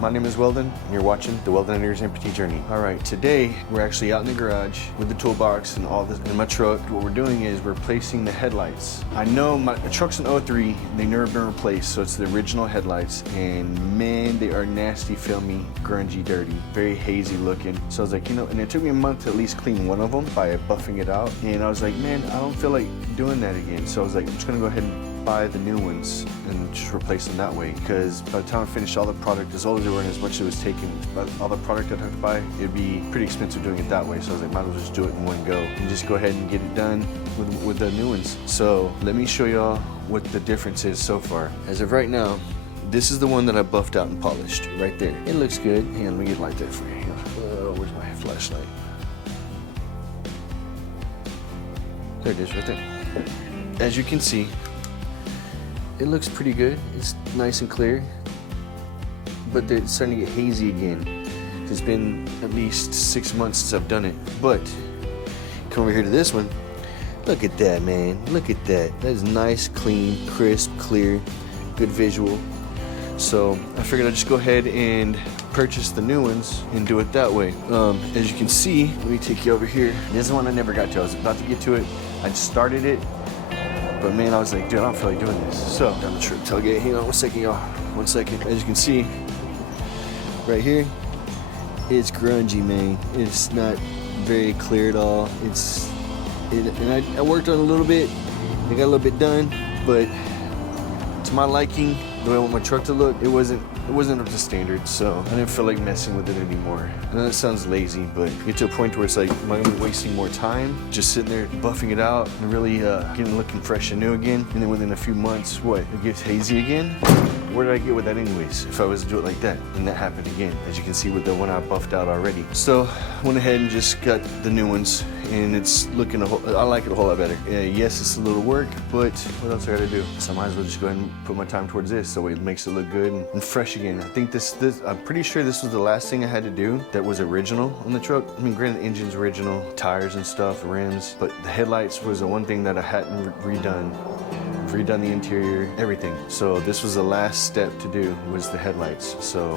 My name is Weldon, and you're watching the Weldon and Ears Amputee Journey. All right, today we're actually out in the garage with the toolbox and all this in my truck. What we're doing is we're replacing the headlights. I know my truck's an 03, they never been replaced, so it's the original headlights, and man, they are nasty, filmy, grungy, dirty, very hazy looking. So I was like, you know, and it took me a month to at least clean one of them by buffing it out, and I was like, man, I don't feel like doing that again. So I was like, I'm just gonna go ahead and buy the new ones and just replace them that way, because by the time I finished all the product, as old as they were and as much as it was taking, all the product I'd have to buy, it'd be pretty expensive doing it that way. So I was like, might as well just do it in one go and just go ahead and get it done with the new ones. So let me show y'all what the difference is so far. As of right now, this is the one that I buffed out and polished right there. It looks good. Hang on, let me get light there for you. Where's my flashlight? There it is right there. As you can see, it looks pretty good. It's nice and clear, but it's starting to get hazy again. It's been at least 6 months since I've done it. But come over here to this one. Look at that, man. Look at that. That is nice, clean, crisp, clear, good visual. So I figured I'd just go ahead and purchase the new ones and do it that way. As you can see, let me take you over here. This is one I never got to. I was about to get to it. I just started it. But man, I was like, dude, I don't feel like doing this. So, down the truck tailgate. Hang on 1 second, y'all. 1 second. As you can see, right here, it's grungy, man. It's not very clear at all. And I worked on it a little bit. I got a little bit done, but to my liking, the way I want my truck to look, it wasn't up to standard, so I didn't feel like messing with it anymore. I know that sounds lazy, but you get to a point where it's like, am I gonna be wasting more time just sitting there buffing it out and really getting looking fresh and new again? And then within a few months, what, it gets hazy again? Where did I get with that anyways, if I was to do it like that? And that happened again, as you can see with the one I buffed out already. So I went ahead and just got the new ones, and it's looking I like it a whole lot better. Yes, it's a little work, but what else I gotta do? So I might as well just go ahead and put my time towards this so it makes it look good and fresh again. I think I'm pretty sure this was the last thing I had to do that was original on the truck. I mean, granted, the engine's original, tires and stuff, rims, but the headlights was the one thing that I hadn't redone. Redone the interior, everything. So this was the last step to do, was the headlights. So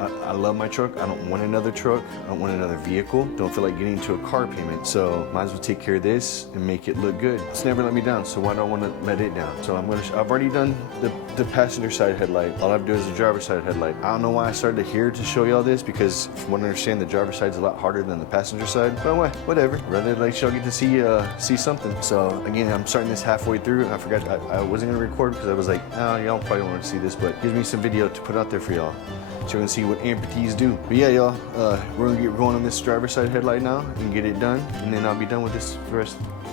I love my truck. I don't want another truck. I don't want another vehicle. Don't feel like getting into a car payment. So might as well take care of this and make it look good. It's never let me down, so why do I want to let it down? So I've already done the passenger side headlight. All I have to do is the driver's side headlight. I don't know why I started here to show you all this, because from what I understand, the driver's side is a lot harder than the passenger side. But whatever. Rather like y'all get to see something. So again, I'm starting this halfway through. I forgot I wasn't gonna record because I was like, oh, y'all probably want to see this, but gives me some video to put out there for y'all, so you're gonna see what amputees do. But yeah, y'all, we're gonna get going on this driver's side headlight now and get it done, and then I'll be done with this for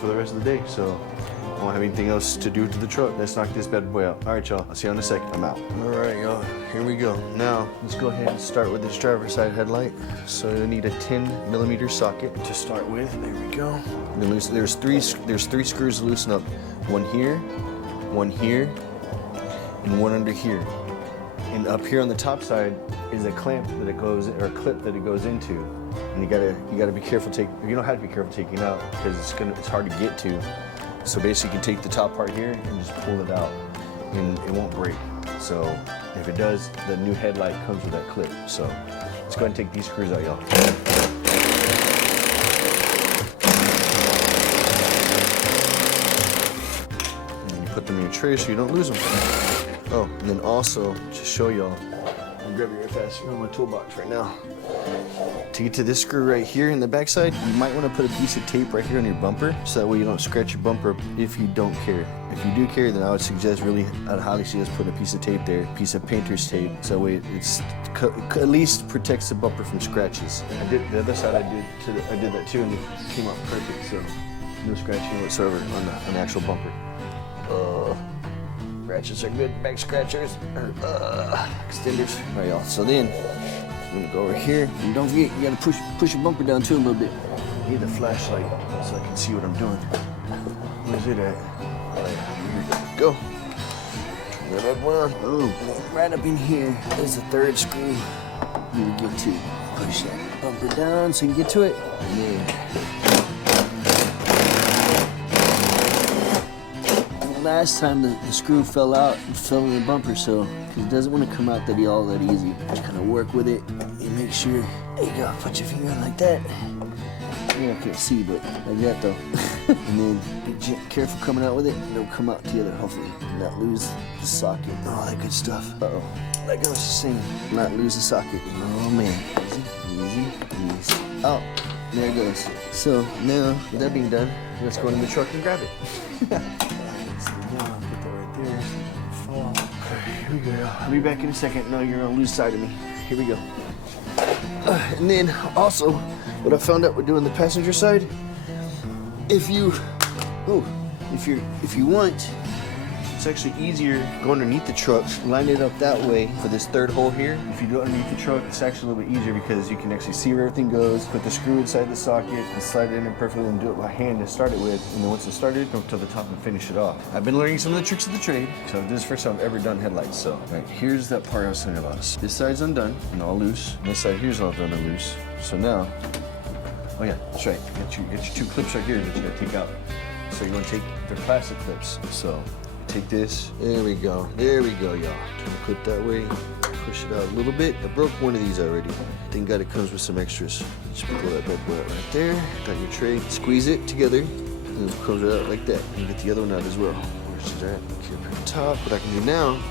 the rest of the day. So I won't have anything else to do to the truck. Let's knock this bad boy out. All right, y'all. I'll see you in a second. I'm out. All right, y'all. Here we go. Now let's go ahead and start with this driver's side headlight. So you'll need a 10mm socket to start with. There we go. There's three screws to loosen up. One here, and one under here. And up here on the top side is a clamp that it goes, or a clip that it goes into. And you gotta be careful you don't have to be careful taking it out, because it's hard to get to. So basically you can take the top part here and just pull it out, and it won't break. So if it does, the new headlight comes with that clip. So let's go ahead and take these screws out, y'all. Put them in your tray so you don't lose them. Oh, and then also, to show y'all, I'll grab it real fast. You're on my toolbox right now. To get to this screw right here in the backside, you might want to put a piece of tape right here on your bumper, so that way you don't scratch your bumper if you don't care. If you do care, then I would suggest I'd highly suggest putting a piece of tape there, a piece of painter's tape, so that way it's at least protects the bumper from scratches. The other side I did that too, and it came out perfect, so no scratching whatsoever on the actual bumper. Scratches are good, back scratchers, extenders. All right, y'all, so then, I'm gonna go over here, and don't forget, you gotta push your bumper down too a little bit. I need the flashlight so I can see what I'm doing. Where's it at? All right, here we go. Turn that one. Oh, right up in here, there's the third screw you need to get to. Push that bumper down so you can get to it. Yeah. last time the screw fell out and fell in the bumper, so it doesn't want to come out that easy. Just kind of work with it and make sure. There you go. Put your finger in like that. You can't see, but like that though. And then be careful coming out with it. It'll come out together, hopefully. Not lose the socket. All that good stuff. Uh-oh. Like I was just saying, not lose the socket. Oh man. Easy. Oh, there it goes. So now, with that being done, let's go in the truck and grab it. Put that right there. Fall. Okay, here we go. I'll be back in a second. No, you're on the loose side of me. Here we go. And then also, what I found out we're doing the passenger side. If you want, it's actually easier go underneath the truck, line it up that way for this third hole here. If you do it underneath the truck, it's actually a little bit easier because you can actually see where everything goes, put the screw inside the socket, and slide it in there perfectly and do it by hand to start it with. And then once it's started, go to the top and finish it off. I've been learning some of the tricks of the trade, so this is the first time I've ever done headlights. So, all right, here's that part I was talking about. This side's undone and all loose. And this side here's all done and loose. So now, oh yeah, that's right. You got your two clips right here that you gotta take out. So you're gonna take the plastic clips. So take this. There we go, y'all. Turn the clip that way. Push it out a little bit. I broke one of these already. Thank God it comes with some extras. Just pull that bad boy out right there. Got your tray. Squeeze it together, and it comes out like that. And get the other one out as well. Where's that? Keep it on top. What I can do now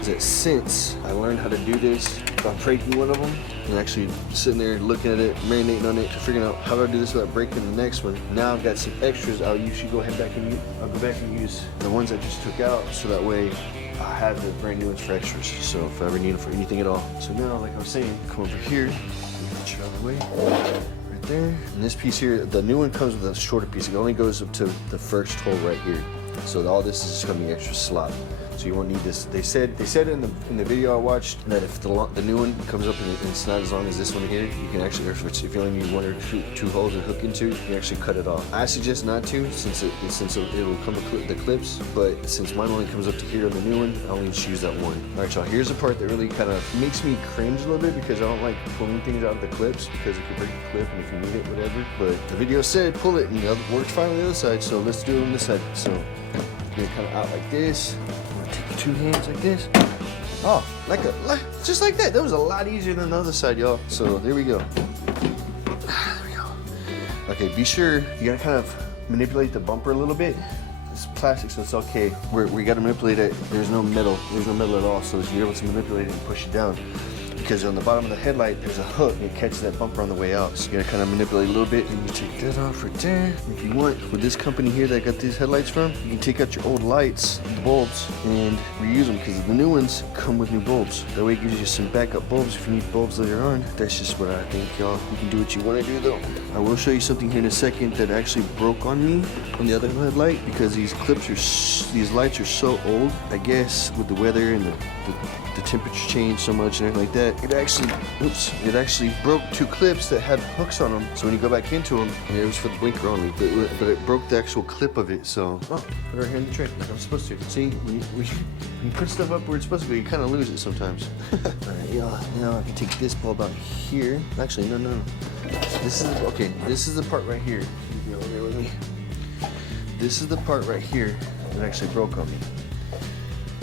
is that since I learned how to do this by breaking one of them and actually sitting there looking at it, marinating on it, figuring out how do I do this without breaking the next one. Now I've got some extras. I'll usually go back and use the ones I just took out, so that way I have the brand new ones for extras. So if I ever need them for anything at all. So now, like I was saying, come over here, get you out of the way. Right there. And this piece here, the new one comes with a shorter piece. It only goes up to the first hole right here. So all this is just gonna be extra slot. So you won't need this. They said in the video I watched that if the new one comes up and it's not as long as this one here, you can actually, if you only need one or two holes to hook into, you can actually cut it off. I suggest not to, since it will come with the clips. But since mine only comes up to here on the new one, I only use that one. All right, y'all. Here's the part that really kind of makes me cringe a little bit because I don't like pulling things out of the clips because it could break the clip and if you need it, whatever. But the video said pull it and it worked fine on the other side. So let's do it on this side. So get it kind of out like this. Take your two hands like this. Oh, just like that. That was a lot easier than the other side, y'all. So there we go. There we go. Okay, be sure you gotta kind of manipulate the bumper a little bit. It's plastic, so it's okay. We gotta manipulate it. There's no metal at all, so you're able to manipulate it and push it down. Because on the bottom of the headlight, there's a hook and it catches that bumper on the way out. So you gotta kind of manipulate a little bit and you take that off right there. If you want, with this company here that I got these headlights from, you can take out your old lights, the bulbs, and reuse them because the new ones come with new bulbs. That way it gives you some backup bulbs if you need bulbs later on. That's just what I think, y'all. You can do what you want to do though. I will show you something here in a second that actually broke on me on the other headlight because these lights are so old. I guess with the weather and the temperature changed so much and everything like that, it actually broke two clips that had hooks on them. So when you go back into them, it was for the blinker only, but it broke the actual clip of it. So, put her here in the tray like I'm supposed to. See, when you put stuff up where it's supposed to go, you kind of lose it sometimes. All right, y'all. Now I can take this bulb out here. Actually, no. This is the part right here. You go over there with me. This is the part right here that actually broke on me.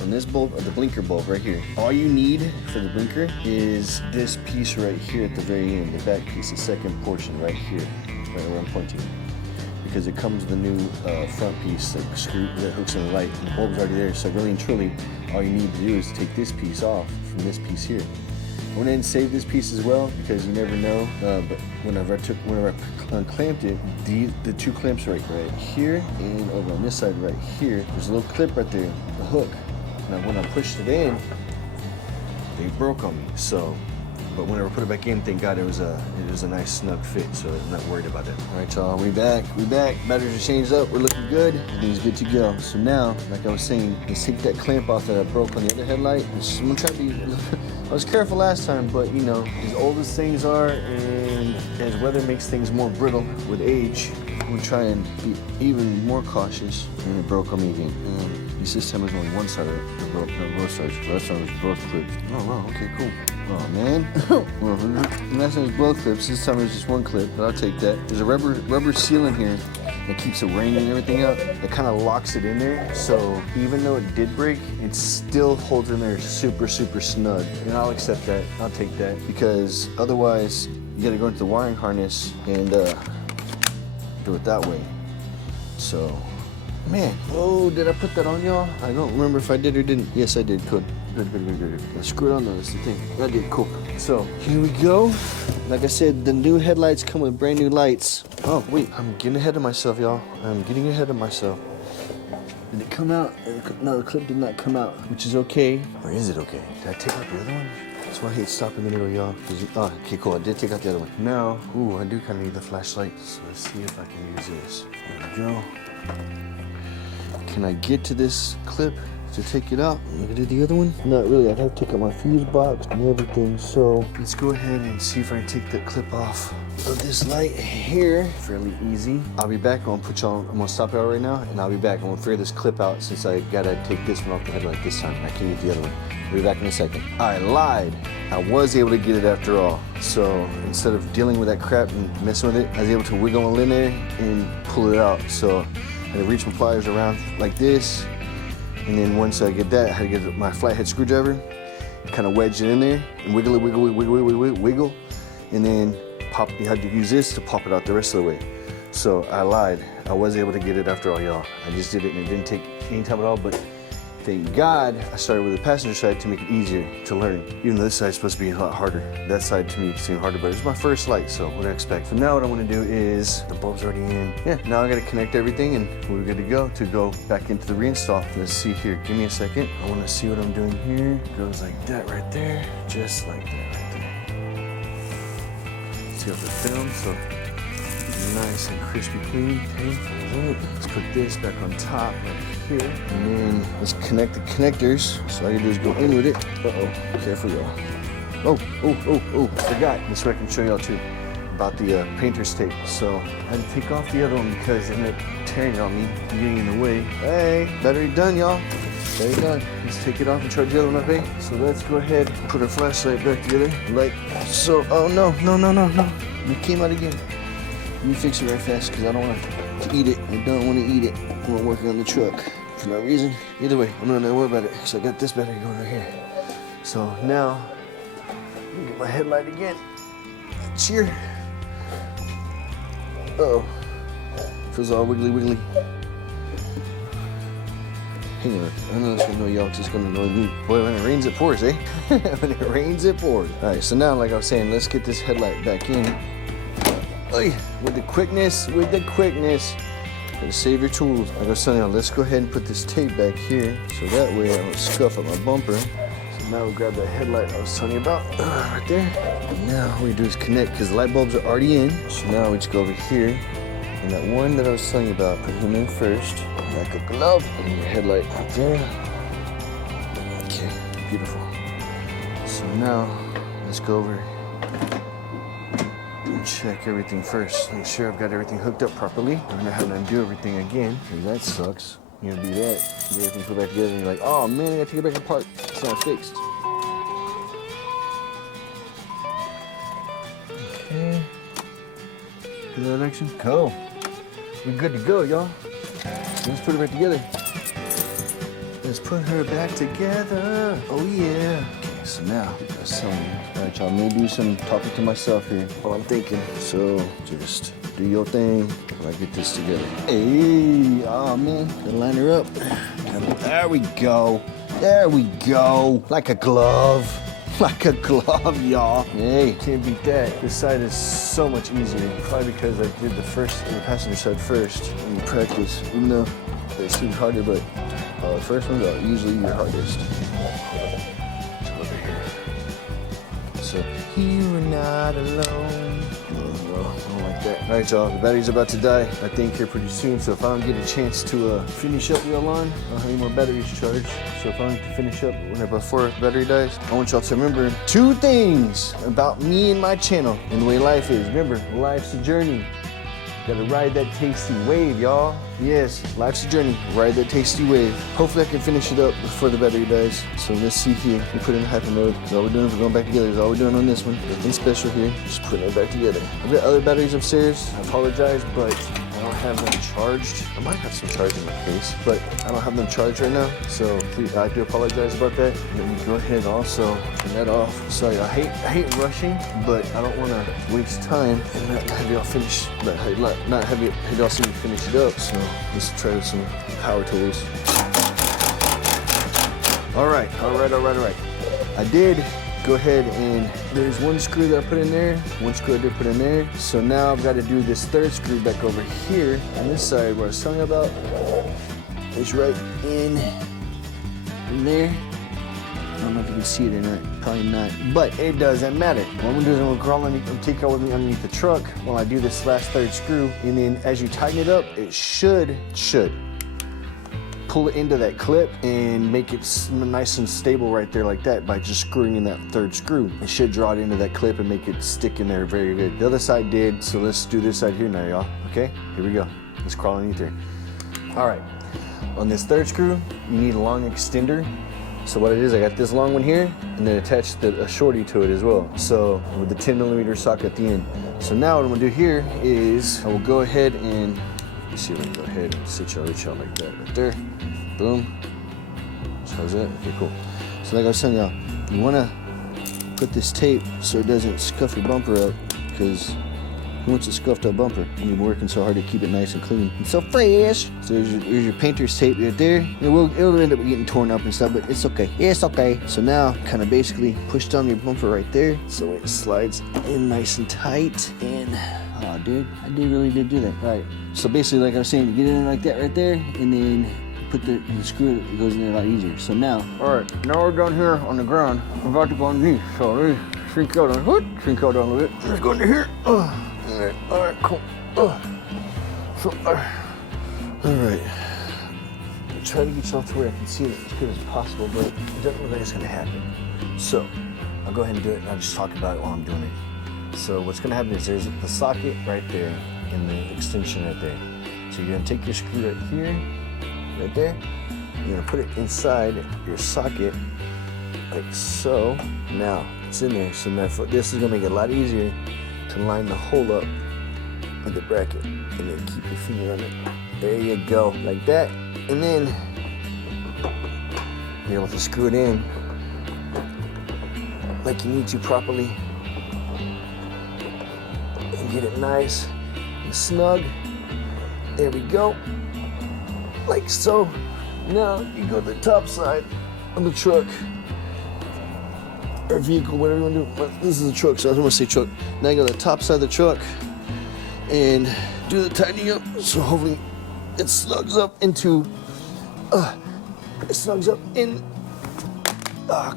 On this bulb, the blinker bulb right here. All you need for the blinker is this piece right here at the very end, the back piece, the second portion right here, right where I'm pointing. Because it comes with the new front piece that hooks in the light, and the bulb's already there. So really and truly, all you need to do is take this piece off from this piece here. I went ahead and saved this piece as well because you never know. But whenever I unclamped it, the two clamps right here and over on this side right here, there's a little clip right there, the hook. Now when I pushed it in, they broke on me. So, but whenever I put it back in, thank God it was a nice snug fit. So I'm not worried about it. All right, y'all, we back. Batteries are changed up. We're looking good. Everything's good to go. So now, like I was saying, let's take that clamp off that I broke on the other headlight. I'm gonna try to be. I was careful last time, but you know, as old as things are, and as weather makes things more brittle with age, we try and be even more cautious. And it broke on me again. This time it was only one side of it that broke, no, both sides. Last time it was both clips. Oh wow, okay, cool. Oh man. Well, last time it was both clips. This time it was just one clip, but I'll take that. There's a rubber seal in here It keeps the rain and everything out. It kind of locks it in there. So even though it did break, it still holds in there super, super snug. And I'll accept that. I'll take that. Because otherwise, you gotta go into the wiring harness and do it that way. So, man. Oh, did I put that on, y'all? I don't remember if I did or didn't. Yes, I did. Good. Good. Let's screw it on though. That's the thing. I did. Cool. So, here we go. Like I said, the new headlights come with brand new lights. Oh, wait. I'm getting ahead of myself, y'all. I'm getting ahead of myself. Did it come out? No, the clip did not come out, which is okay. Or is it okay? Did I take out the other one? That's why I hate stopping in the middle, y'all. Oh, okay, cool. I did take out the other one. Now, ooh, I do kind of need the flashlight. So let's see if I can use this. There we go. Can I get to this clip to take it out? I'm gonna do the other one. Not really. I'd have to take out my fuse box and everything. So let's go ahead and see if I can take the clip off of this light here. Fairly easy. I'll be back. I'm gonna stop it out right now, and I'll be back. I'm gonna figure this clip out since I gotta take this one off the headlight this time. I can't get the other one. I'll be back in a second. I lied. I was able to get it after all. So instead of dealing with that crap and messing with it, I was able to wiggle in there and pull it out. So I had to reach my pliers around like this. And then once I get that, I had to get my flathead screwdriver, kind of wedge it in there, and wiggle it, wiggle, and then pop. You had to use this to pop it out the rest of the way. So I lied. I was able to get it after all, y'all. I just did it, and it didn't take any time at all. But thank God I started with the passenger side to make it easier to learn. Even though this side's supposed to be a lot harder. That side to me seemed harder, but it was my first light, so what do I expect? So now what I want to do is, the bulb's already in. Yeah, now I got to connect everything and we're good to go back into the reinstall. Let's see here, give me a second. I want to see what I'm doing here. It goes like that right there, just like that right there. See how the film, so nice and crispy clean. Okay, let's put this back on top right here. And then let's connect the connectors. So all you do is go in with it. Uh-oh, careful y'all. Oh, forgot. This way I can show y'all too about the painter's tape. So I had to take off the other one because it ended up tearing on me, getting in the way. Hey, battery done, y'all. Battery done. Let's take it off and charge the other one up, eh? So let's go ahead and put our flashlight back together. Like so. Oh no. It came out again. Let me fix it right fast because I don't want to eat it. I don't want to eat it while I'm working on the truck for no reason. Either way, I'm not gonna worry about it because I got this battery going right here. So now, let me get my headlight again. Cheer. Uh-oh. Feels all wiggly. Hang on. I know it's gonna know y'all, it's gonna annoy me. Boy, when it rains, it pours, eh? When it rains, it pours. All right, so now, like I was saying, let's get this headlight back in. With the quickness. Gotta save your tools. Like I was telling y'all, let's go ahead and put this tape back here so that way I don't scuff up my bumper. So now we'll grab that headlight I was telling you about right there. And now what we do is connect because the light bulbs are already in. So now we just go over here and that one that I was telling you about, put him in first, like a glove, and your headlight right there. Okay, beautiful. So now let's go over and check everything first. Make sure I've got everything hooked up properly. I'm gonna have to undo everything again, because that sucks. You know, do that, get everything put back together, and you're like, oh man, I gotta take it back apart. It's not fixed. Okay. Do that action? Cool. We're good to go, y'all. Let's put it back together. Let's put her back together. Oh yeah. Okay, so now, I was telling you. All right, y'all, may do some talking to myself here while I'm thinking. So just do your thing while I get this together. Hey, oh man, gotta line her up. There we go. There we go. Like a glove. Like a glove, y'all. Hey, can't beat that. This side is so much easier. Probably because I did the passenger side first in practice. Even though they seem harder, but the first ones are usually your hardest. So over here. So you're not alone. I don't like that. All right, y'all. The battery's about to die, I think, here pretty soon. So if I don't get a chance to finish up y'all on, I don't have any more batteries charged. So if I want to finish up before the battery dies, I want y'all to remember 2 things about me and my channel and the way life is. Remember, life's a journey. Gotta ride that tasty wave, y'all. Yes, life's a journey. Ride that tasty wave. Hopefully I can finish it up before the battery dies. So let's see here. We put it in hyper mode. That's all we're doing. We're going back together. That's all we're doing on this one. Nothing special here. Just putting it back together. I've got other batteries upstairs. I apologize, but I don't have them charged. I might have some charge in my case, but I don't have them charged right now. So please, I do apologize about that. Let me go ahead also turn that off. Sorry, I hate rushing, but I don't want to waste time and not have y'all finish, not have y'all see me finish it up. So let's try with some power tools. All right. I did go ahead and there's one screw that I put in there, one screw I did put in there. So now I've got to do this third screw back over here on this side where I was telling you about. It's right in there. I don't know if you can see it or not, probably not, but it doesn't matter. What I'm gonna do is I'm gonna crawl underneath, take out with me underneath the truck while I do this last third screw, and then as you tighten it up, it should pull it into that clip and make it nice and stable right there like that by just screwing in that third screw. It should draw it into that clip and make it stick in there very good. The other side did, so let's do this side here now, y'all. Okay, here we go. Let's crawl underneath there. All right, on this third screw, you need a long extender. So what it is, I got this long one here, and then attached a shorty to it as well. So with the 10mm socket at the end. So now what I'm gonna do here is I will go ahead and, let's see if I can go ahead and reach out like that right there. Boom. So how's that? Okay, cool. So like I was telling y'all, you wanna put this tape so it doesn't scuff your bumper up, because who wants a scuffed up bumper? You're working so hard to keep it nice and clean and so fresh. So here's your painter's tape right there. It'll end up getting torn up and stuff, but it's okay. It's okay. So now, kind of basically push down your bumper right there so it slides in nice and tight. And oh, dude, I really did do that. All right. So basically, like I was saying, you get it in like that right there, and then put the screw, it goes in there a lot easier. So now, all right, now we're down here on the ground. We're about to go underneath. So let me shrink out on it. Shrink out down a little bit. Let's go under here. All right, cool. So, all right. I'll try to get y'all to where I can see it as good as possible, but it doesn't look like it's gonna happen. So, I'll go ahead and do it, and I'll just talk about it while I'm doing it. So, what's gonna happen is there's the socket right there, and the extension right there. So, you're gonna take your screw right here, right there. You're gonna put it inside your socket, like so. Now, it's in there, so now this is gonna make it a lot easier to line the hole up with the bracket, and then keep your finger on it. There you go, like that. And then you're able to screw it in like you need to properly and get it nice and snug. There we go, like so. Now you go to the top side of the truck or vehicle, whatever you want to do. But this is a truck, so I don't want to say truck. Now you go to the top side of the truck and do the tightening up, so hopefully it slugs up into,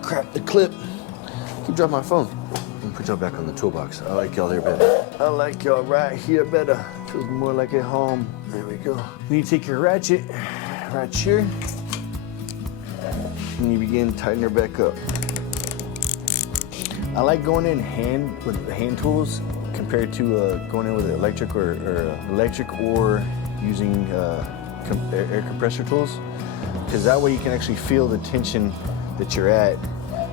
crap, the clip. Keep dropping my phone. Let me put y'all back on the toolbox. I like y'all there better. I like y'all right here better. Feels more like at home. There we go. Then you take your ratchet right here, and you begin tightening her back up. I like going in with hand tools compared to going in with electric or using air compressor tools, because that way you can actually feel the tension that you're at.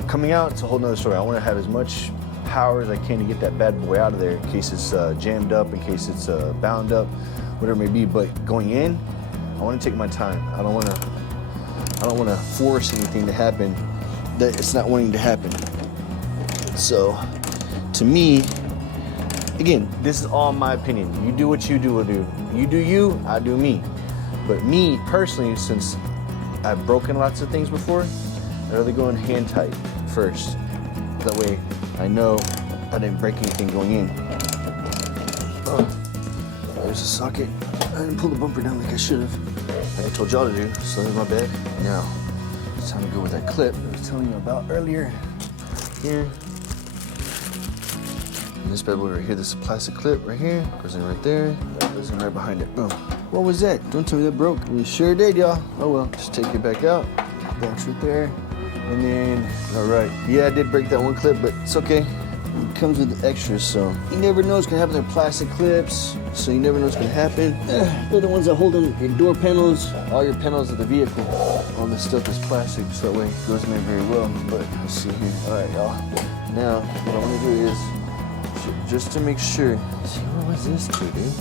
Coming out, it's a whole nother story. I want to have as much power as I can to get that bad boy out of there in case it's jammed up, in case it's bound up, whatever it may be. But going in, I want to take my time. I don't want to force anything to happen that it's not wanting to happen. So, to me, again, this is all my opinion. You do what you do. You do you, I do me. But me, personally, since I've broken lots of things before, I'd rather go in hand tight first. That way, I know I didn't break anything going in. Oh, there's a socket. I didn't pull the bumper down like I should have. Like I told y'all to do, so that's my bad. Now, it's time to go with that clip I was telling you about earlier. Here. And this bad boy right here, this plastic clip right here, goes in right there, that goes in right behind it. Boom. What was that? Don't tell me that broke. We sure did, y'all. Oh well. Just take it back out. That's right there. And then, all right. Yeah, I did break that one clip, but it's okay. It comes with the extras, so you never know what's gonna happen. They're plastic clips, so you never know what's gonna happen. They're the ones that hold them, your door panels, all your panels of the vehicle. All this stuff is plastic, so that way it goes in there very well. But let's see here. All right, y'all. Now, what I want to do is, just to make sure. See, what was this to, dude?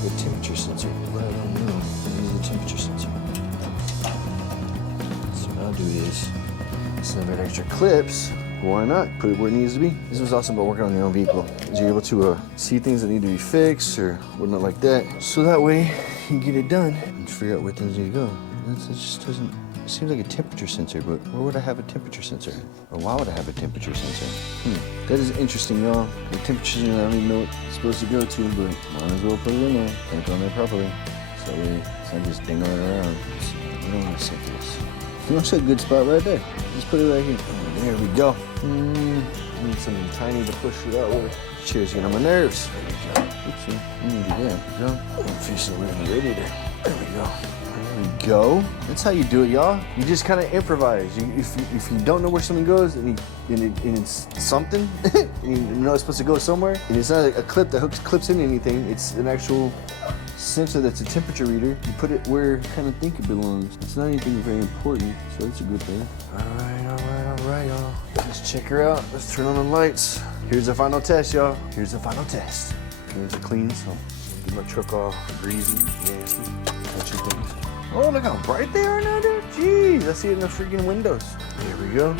It's like a temperature sensor. What I don't know. This is a temperature sensor. So what I'll do is, instead of extra clips, why not put it where it needs to be? This was awesome about working on your own vehicle. Is you're able to see things that need to be fixed or whatnot like that. So that way you get it done and figure out where things need to go. It just doesn't, it seems like a temperature sensor, but where would I have a temperature sensor? Or why would I have a temperature sensor? That is interesting, y'all. The temperature sensor, I don't even know what it's supposed to go to, but might as well put it in there. Put it on there properly. So that way it's not just dingling around. So we don't want to set this. That's a good spot right there. Let's put it right here. Oh, there we go. Need something tiny to push it out with. Cheers, get on my nerves. There we go. Oopsie. I need to do that. There we go. I'm facing away from the radiator. There we go. There we go. That's how you do it, y'all. You just kind of improvise. If you don't know where something goes and it's something, and you know it's supposed to go somewhere, and it's not a clip that clips in anything, it's an actual sensor that's a temperature reader. You put it where you kind of think it belongs. It's not anything very important, so that's a good thing. All right, y'all. Let's check her out. Let's turn on the lights. Here's the final test, y'all. Here's the final test. Here's it clean, so get my truck all greasy, nasty, touching things. Oh, look how bright they are now, dude. Jeez, I see it in the freaking windows. There we go.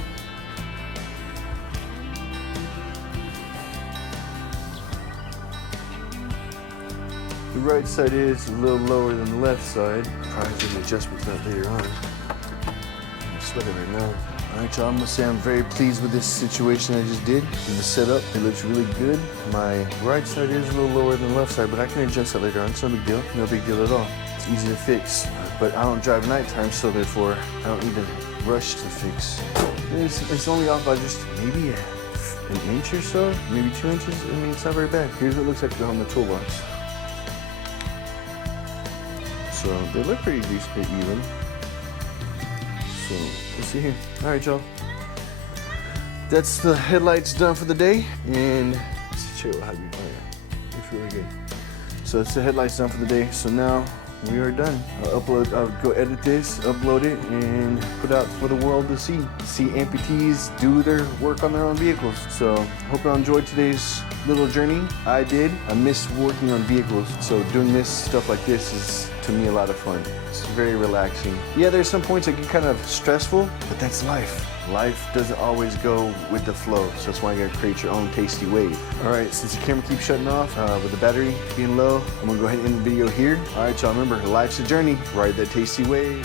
The right side is a little lower than the left side. Probably do the adjustment to that later on. I'm sweating right now. Alright, y'all, I'm gonna say I'm very pleased with this situation I just did. In the setup, it looks really good. My right side is a little lower than the left side, but I can adjust that later on. It's no big deal. No big deal at all. It's easy to fix. But I don't drive nighttime, so therefore I don't need to rush to fix. It's only off by just maybe an inch or so, maybe 2 inches. I mean, it's not very bad. Here's what it looks like on the toolbox. So they look pretty decent, even. So let's see here. All right, y'all. That's the headlights done for the day, and let's see, chill, how you? Oh yeah, looks really good. So it's the headlights done for the day. So now we are done. I'll go edit this, upload it, and put out for the world to see. See amputees do their work on their own vehicles. So hope you enjoyed today's little journey. I did. I miss working on vehicles. So doing this stuff like this is, to me, a lot of fun. It's very relaxing. Yeah, there's some points that get kind of stressful, but that's life. Life doesn't always go with the flow, so that's why you gotta create your own tasty wave. All right, since the camera keeps shutting off with the battery being low, I'm gonna go ahead and end the video here. All right, y'all, remember, life's a journey. Ride that tasty wave.